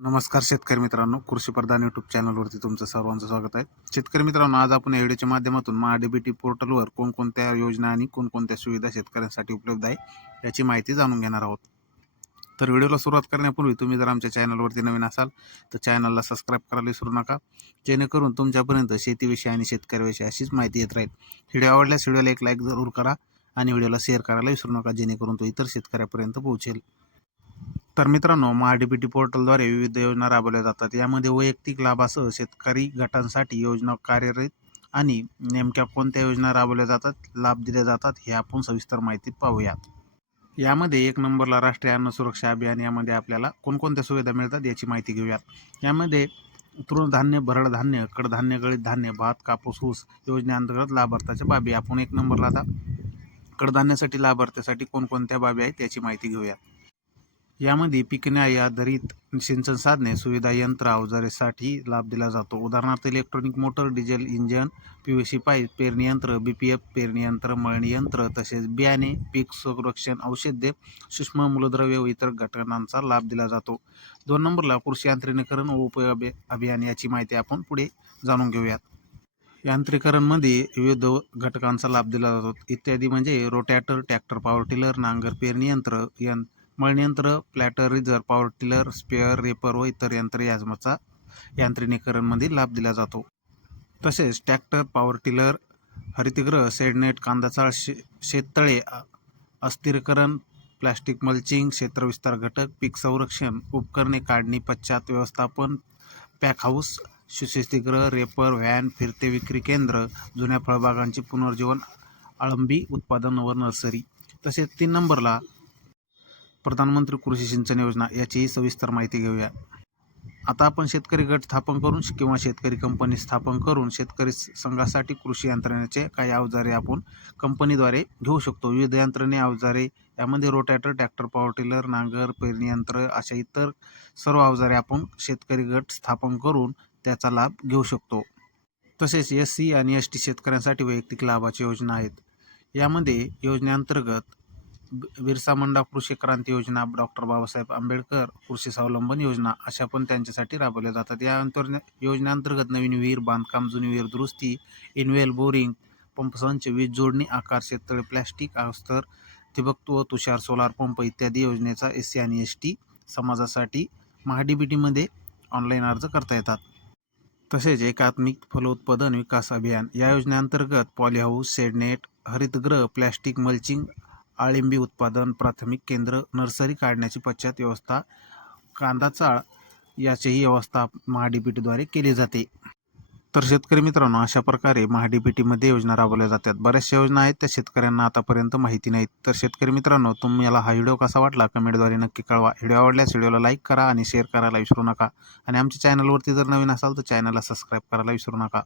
नमस्कार शेतकरी मित्रांनो कृषी प्रधान यूट्यूब चॅनलवरती तुमचं सर्वांचं स्वागत आहे. शेतकरी मित्रांनो आज आपण या व्हिडिओच्या माध्यमातून महाडीबीटी पोर्टलवर कोणकोणत्या योजना आणि कोणकोणत्या सुविधा शेतकऱ्यांसाठी उपलब्ध आहे याची माहिती जाणून घेणार आहोत. तर व्हिडिओला सुरुवात करण्यापूर्वी तुम्ही जर आमच्या चॅनलवरती नवीन असाल तर चॅनलला सबस्क्राईब करायला विसरू नका. जेणेकरून तुमच्यापर्यंत शेतीविषयी आणि शेतकऱ्याविषयी अशीच माहिती येत राहील. व्हिडिओ आवडल्यास व्हिडिओला एक लाईक जरूर करा आणि व्हिडिओला शेअर करायला विसरू नका जेणेकरून तो इतर शेतकऱ्यापर्यंत पोहोचेल. तर मित्रांनो महाडीबीटी पोर्टलद्वारे विविध योजना राबवल्या जातात. यामध्ये वैयक्तिक लाभासह शेतकरी गटांसाठी योजना कार्यरत आणि नेमक्या कोणत्या योजना राबवल्या जातात लाभ दिले जातात हे आपण सविस्तर माहिती पाहूयात. यामध्ये एक नंबरला राष्ट्रीय अन्न सुरक्षा अभियान यामध्ये आपल्याला कोणकोणत्या सुविधा मिळतात याची माहिती घेऊयात. यामध्ये तृणधान्य भरड धान्य कडधान्य गळीत धान्य भात कापूस ऊस योजनेअंतर्गत लाभार्थ्याच्या बाबी आपण एक नंबरला आता. कडधान्यासाठी लाभार्थ्यासाठी कोणकोणत्या बाबी आहेत याची माहिती घेऊयात. यामध्ये पिकण्या आधारित सिंचन साधने सुविधा यंत्र अवजारेसाठी लाभ दिला जातो. उदाहरणार्थ electronic motor diesel engine P V C pipe पेरणी यंत्र बी पी एफ पेरणी यंत्र मळणी यंत्र तसेच बियाणे पीक संरक्षण औषधे सूक्ष्म मूलद्रव्य व इतर घटकांचा लाभ दिला जातो. दोन नंबरला कृषी यांत्रिकीकरण व उपयोग अभियान याची माहिती आपण पुढे जाणून घेऊयात. यांत्रिकरणमध्ये विविध घटकांचा लाभ दिला जातो. इत्यादी म्हणजे रोटॅटर ट्रॅक्टर पॉवर टिलर नांगर पेरणी यंत्र यं मळणीयंत्र planter reserve power tiller sprayer reaper व इतर यंत्र याजमाचा यांत्रिकीकरणमध्ये लाभ दिला जातो. तसेच ट्रॅक्टर पॉवर टिलर हरितगृह सेडनेट कांदाचाळ शे शेततळे अस्थिरीकरण प्लॅस्टिक मल्चिंग क्षेत्रविस्तार घटक पीक संरक्षण उपकरणे काढणी पश्चात व्यवस्थापन पॅक हाऊस सुशस्तीगृह रेपर व्हॅन फिरते विक्री केंद्र जुन्या फळबागांचे पुनर्जीवन अळंबी उत्पादन व नर्सरी. तसेच तीन नंबरला प्रधानमंत्री कृषी सिंचन योजना याचीही सविस्तर माहिती घेऊया. आता आपण शेतकरी गट स्थापन करून किंवा शेतकरी कंपनी स्थापन करून शेतकरी संघासाठी कृषी यंत्रणेचे काही अवजारे आपण कंपनीद्वारे घेऊ शकतो. विविध यंत्रणे अवजारे यामध्ये रोटॅटर ट्रॅक्टर पॉवर टिलर नांगर पेरणी यंत्र अशा इतर सर्व अवजारे आपण शेतकरी गट स्थापन करून त्याचा लाभ घेऊ शकतो. तसेच एस सी आणि एस टी शेतकऱ्यांसाठी वैयक्तिक लाभाची योजना आहेत. यामध्ये योजनेअंतर्गत बिरसा मुंडा कृषी क्रांती योजना डॉक्टर बाबासाहेब आंबेडकर कृषी स्वावलंबन योजना अशा पण त्यांच्यासाठी राबवल्या जातात. या अंतर योजनेअंतर्गत नवीन विहीर बांधकाम जुनी विहीर दुरुस्ती इनवेल बोरिंग पंपसंच वीज जोडणी आकार शेततळे प्लॅस्टिक अस्तर ठिबक व तुषार सोलार पंप इत्यादी योजनेचा एस सी आणि एस टी समाजासाठी महाडीबीटीमध्ये ऑनलाईन अर्ज करता येतात. तसेच एकात्मिक फलोत्पादन विकास अभियान या योजनेअंतर्गत पॉलीहाऊस सेडनेट हरितगृह प्लॅस्टिक मल्चिंग आळिंबी उत्पादन प्राथमिक केंद्र नर्सरी काढण्याची पश्चात व्यवस्था कांदा चाळ याचीही व्यवस्था महाडीपीटीद्वारे केली जाते. तर शेतकरी मित्रांनो अशा प्रकारे महाडीबीटीमध्ये योजना राबवल्या जातात. बऱ्याचशा योजना आहेत त्या शेतकऱ्यांना आतापर्यंत माहिती नाहीत. तर शेतकरी मित्रांनो तुम्हाला हा व्हिडिओ कसा वाटला कमेंटद्वारे नक्की कळवा. व्हिडिओ आवडल्यास व्हिडिओला लाईक करा आणि शेअर करायला विसरू नका. आणि आमच्या चॅनलवरती जर नवीन असाल तर चॅनलला सबस्क्राईब करायला विसरू नका.